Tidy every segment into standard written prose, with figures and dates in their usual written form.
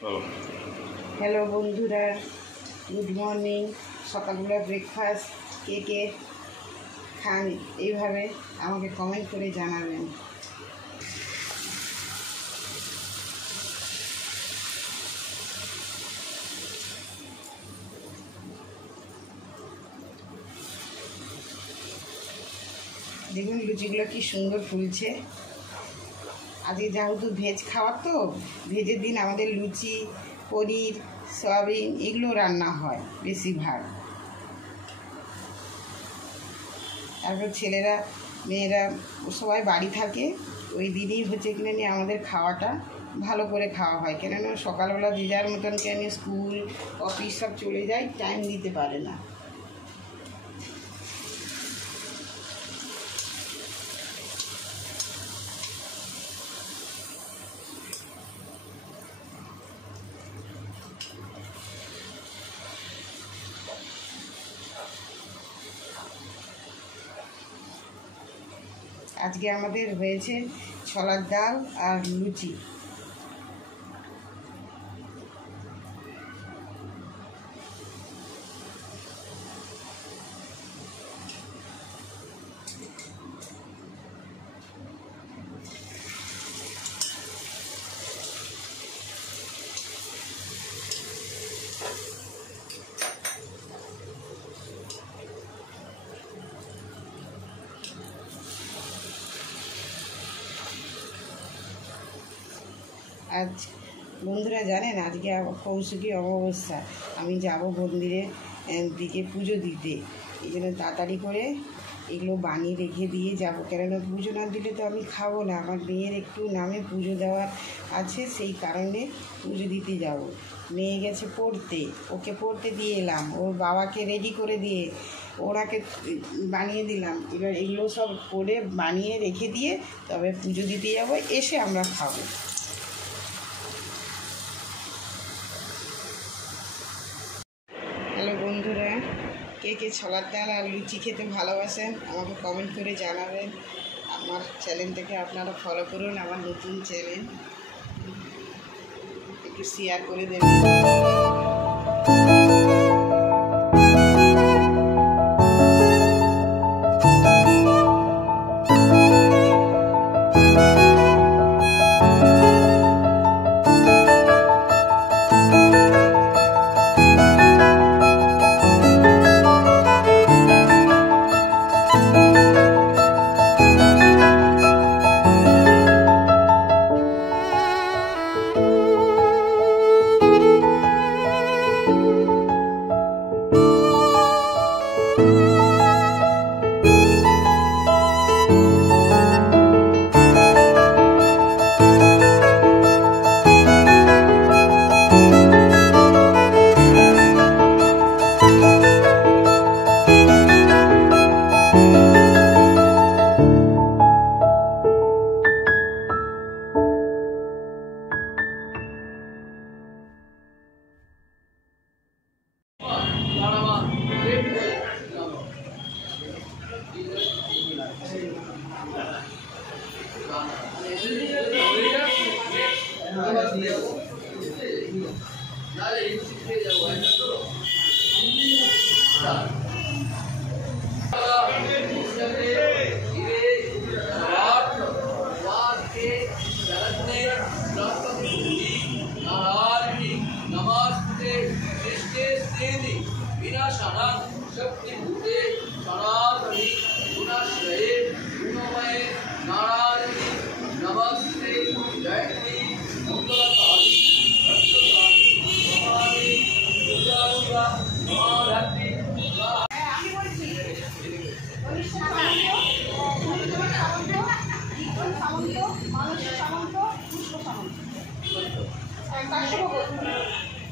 Hello বন্ধুরা, good morning. সকালবেলা breakfast কে কে খান এইভাবে আমাকে কমেন্ট করে জানাবেন। দেখুন লুচিগুলো কি সুন্দর ফুলছে। আজকে যেহেতু ভেজ খাওয়ার, তো ভেজের দিন আমাদের লুচি, পনির, সয়াবিন এগুলো রান্না হয় বেশিরভাগ। তারপর ছেলেরা মেয়েরা সবাই বাড়ি থাকে, ওই দিনই হচ্ছে কিনে নিয়ে আমাদের খাওয়াটা ভালো করে খাওয়া হয়। কেননা সকালবেলা যে যার মতন কেন স্কুল অফিস সব চলে যায়, টাইম দিতে পারে না। আজকে আমাদের হয়েছে ছোলার ডাল আর লুচি। আজ বন্ধুরা জানেন, আজকে কৌশিকী অমাবস্যা। আমি যাব মন্দিরের দিকে পুজো দিতে, এই জন্য তাড়াতাড়ি করে এগুলো বানিয়ে রেখে দিয়ে যাব। কেননা পুজো না দিলে তো আমি খাবো না। আমার মেয়ের একটু নামে পুজো দেওয়ার আছে, সেই কারণে পুজো দিতে যাব। মেয়ে গেছে পড়তে, ওকে পড়তে দিয়ে এলাম, ওর বাবাকে রেডি করে দিয়ে ওনাকে বানিয়ে দিলাম। এবার এগুলো সব করে বানিয়ে রেখে দিয়ে তবে পুজো দিতে যাব, এসে আমরা খাবো। হ্যালো বন্ধুরা, কে কে ছোলার ডাল আর লুচি খেতে ভালোবাসেন আমাকে কমেন্ট করে জানাবেন। আমার চ্যানেলটাকে আপনারা ফলো করুন, আমার নতুন চ্যানেল, একটু শেয়ার করে দেবেন।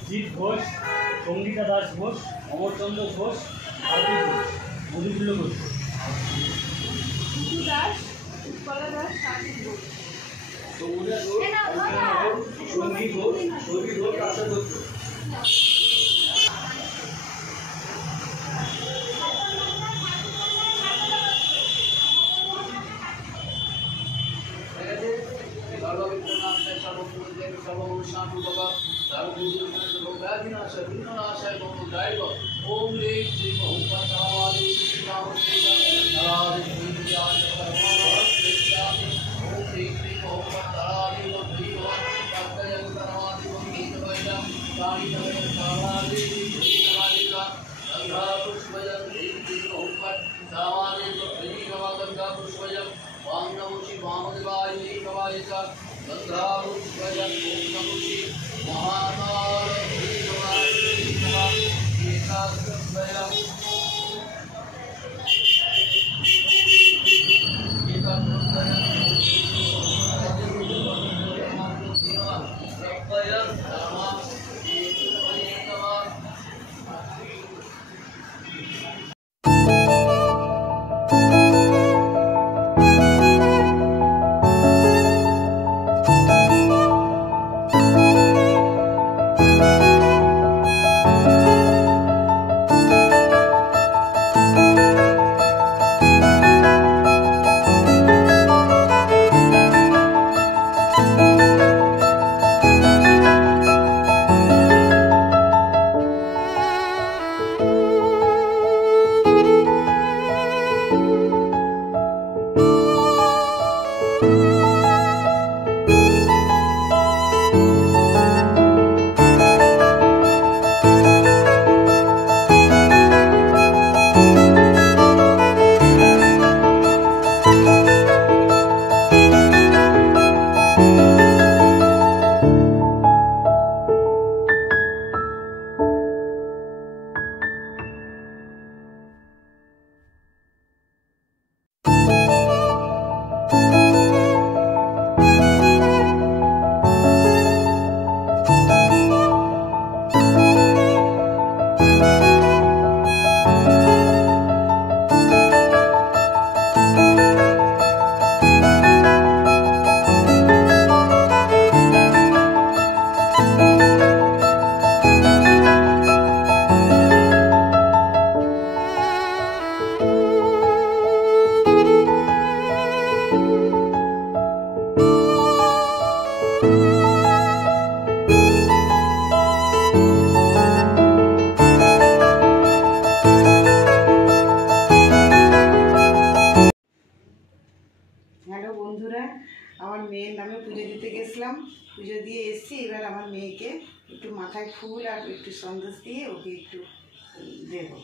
জিৎ ঘোষ, সঙ্গীতা দাস ঘোষ, অমরচন্দ্র ঘোষ, আরতি ঘোষ, মধুমূল্য ঘোষ, দাস, উৎপলা দাস, শান্তি ঘোষ, সঙ্গী ঘোষ, ছবি ঘোষ, আশা ঘোষ। ओम ह्रीं श्रीं ओम परमात्मा ओम ह्रीं श्रीं ओम হ্যালো বন্ধুরা, আমার মেয়ের নামে পুজো দিতে গেছিলাম, পুজো দিয়ে এসেছি। এবার আমার মেয়েকে একটু মাথায় ফুল আর একটু সন্দেশ দিয়ে ওকে একটু দেবো।